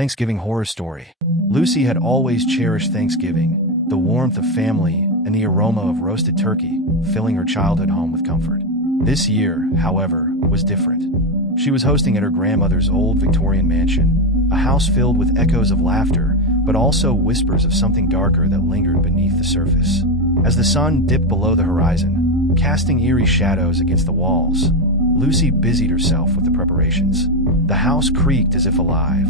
Thanksgiving Horror Story. Lucy had always cherished Thanksgiving, the warmth of family and the aroma of roasted turkey, filling her childhood home with comfort. This year, however, was different. She was hosting at her grandmother's old Victorian mansion, a house filled with echoes of laughter, but also whispers of something darker that lingered beneath the surface. As the sun dipped below the horizon, casting eerie shadows against the walls, Lucy busied herself with the preparations. The house creaked as if alive,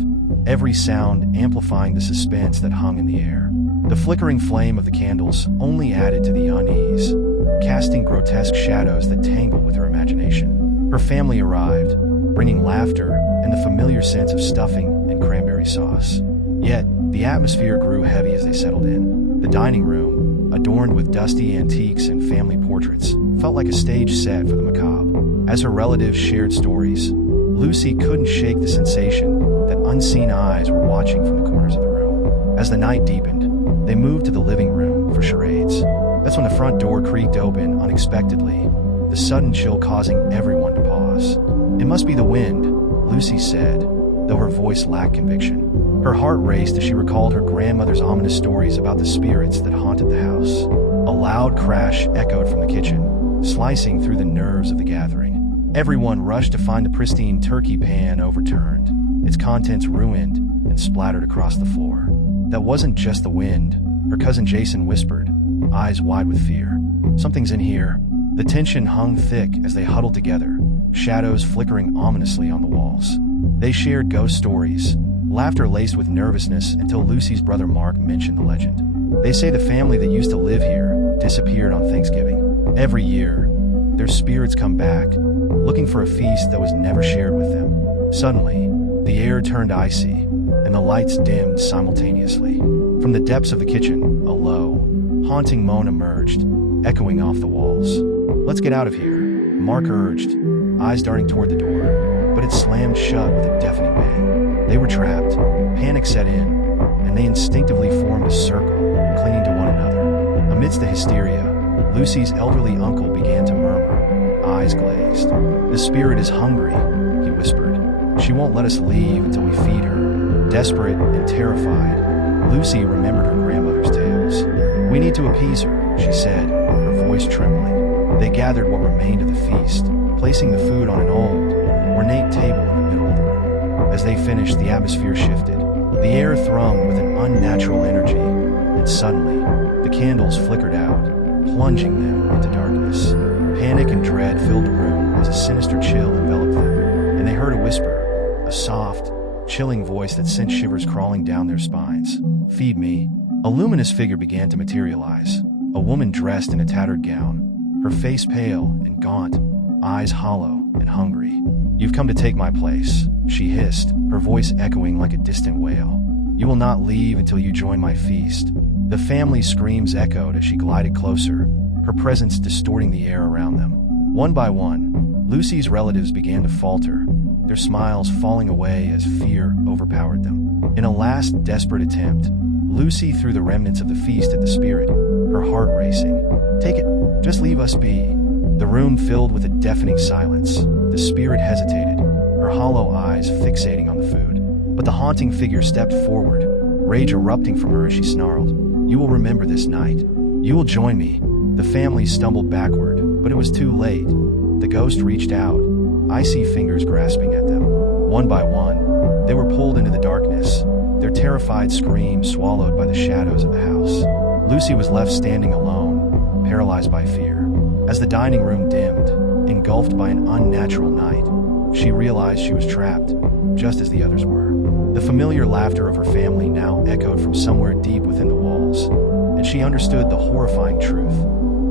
every sound amplifying the suspense that hung in the air. The flickering flame of the candles only added to the unease, casting grotesque shadows that tangled with her imagination. Her family arrived, bringing laughter and the familiar sense of stuffing and cranberry sauce. Yet, the atmosphere grew heavy as they settled in. The dining room, adorned with dusty antiques and family portraits, felt like a stage set for the macabre. As her relatives shared stories, Lucy couldn't shake the sensation that unseen eyes were watching from the corners of the room. As the night deepened, they moved to the living room for charades. That's when the front door creaked open unexpectedly, the sudden chill causing everyone to pause. "It must be the wind," Lucy said, though her voice lacked conviction. Her heart raced as she recalled her grandmother's ominous stories about the spirits that haunted the house. A loud crash echoed from the kitchen, slicing through the nerves of the gathering. Everyone rushed to find the pristine turkey pan overturned, its contents ruined and splattered across the floor. "That wasn't just the wind," her cousin Jason whispered, eyes wide with fear. "Something's in here." The tension hung thick as they huddled together, shadows flickering ominously on the walls. They shared ghost stories, laughter laced with nervousness until Lucy's brother Mark mentioned the legend. "They say the family that used to live here disappeared on Thanksgiving. Every year, their spirits come back, looking for a feast that was never shared with them." Suddenly, the air turned icy, and the lights dimmed simultaneously. From the depths of the kitchen, a low, haunting moan emerged, echoing off the walls. "Let's get out of here," Mark urged, eyes darting toward the door, but it slammed shut with a deafening bang. They were trapped. Panic set in, and they instinctively formed a circle, clinging to one another. Amidst the hysteria, Lucy's elderly uncle began to murmur, eyes glazed. "The spirit is hungry," he whispered. "She won't let us leave until we feed her." Desperate and terrified, Lucy remembered her grandmother's tales. "We need to appease her," she said, her voice trembling. They gathered what remained of the feast, placing the food on an old, ornate table in the middle of the room. As they finished, the atmosphere shifted. The air thrummed with an unnatural energy, and suddenly, the candles flickered out, plunging them into darkness. Panic and dread filled the room as a sinister chill enveloped them, and they heard a whisper, a soft, chilling voice that sent shivers crawling down their spines. "Feed me." A luminous figure began to materialize, a woman dressed in a tattered gown, her face pale and gaunt, eyes hollow and hungry. "You've come to take my place," she hissed, her voice echoing like a distant wail. "You will not leave until you join my feast." The family's screams echoed as she glided closer, her presence distorting the air around them. One by one, Lucy's relatives began to falter, their smiles falling away as fear overpowered them. In a last desperate attempt, Lucy threw the remnants of the feast at the spirit, her heart racing. "Take it, just leave us be." The room filled with a deafening silence. The spirit hesitated, her hollow eyes fixating on the food. But the haunting figure stepped forward, rage erupting from her as she snarled, "You will remember this night. You will join me." The family stumbled backward, but it was too late. The ghost reached out, icy fingers grasping at them. One by one, they were pulled into the darkness, their terrified screams swallowed by the shadows of the house. Lucy was left standing alone, paralyzed by fear. As the dining room dimmed, engulfed by an unnatural night, she realized she was trapped, just as the others were. The familiar laughter of her family now echoed from somewhere deep within the walls, and she understood the horrifying truth.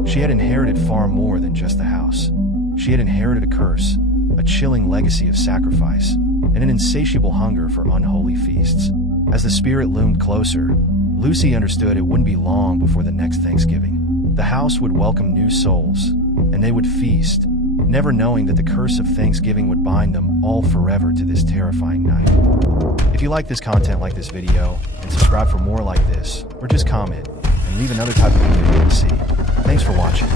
She had inherited far more than just the house. She had inherited a curse, a chilling legacy of sacrifice, and an insatiable hunger for unholy feasts. As the spirit loomed closer, Lucy understood it wouldn't be long before the next Thanksgiving. The house would welcome new souls, and they would feast, never knowing that the curse of Thanksgiving would bind them all forever to this terrifying night. If you like this content, like this video, and subscribe for more like this, or just comment, and leave another type of video to see. Thanks for watching.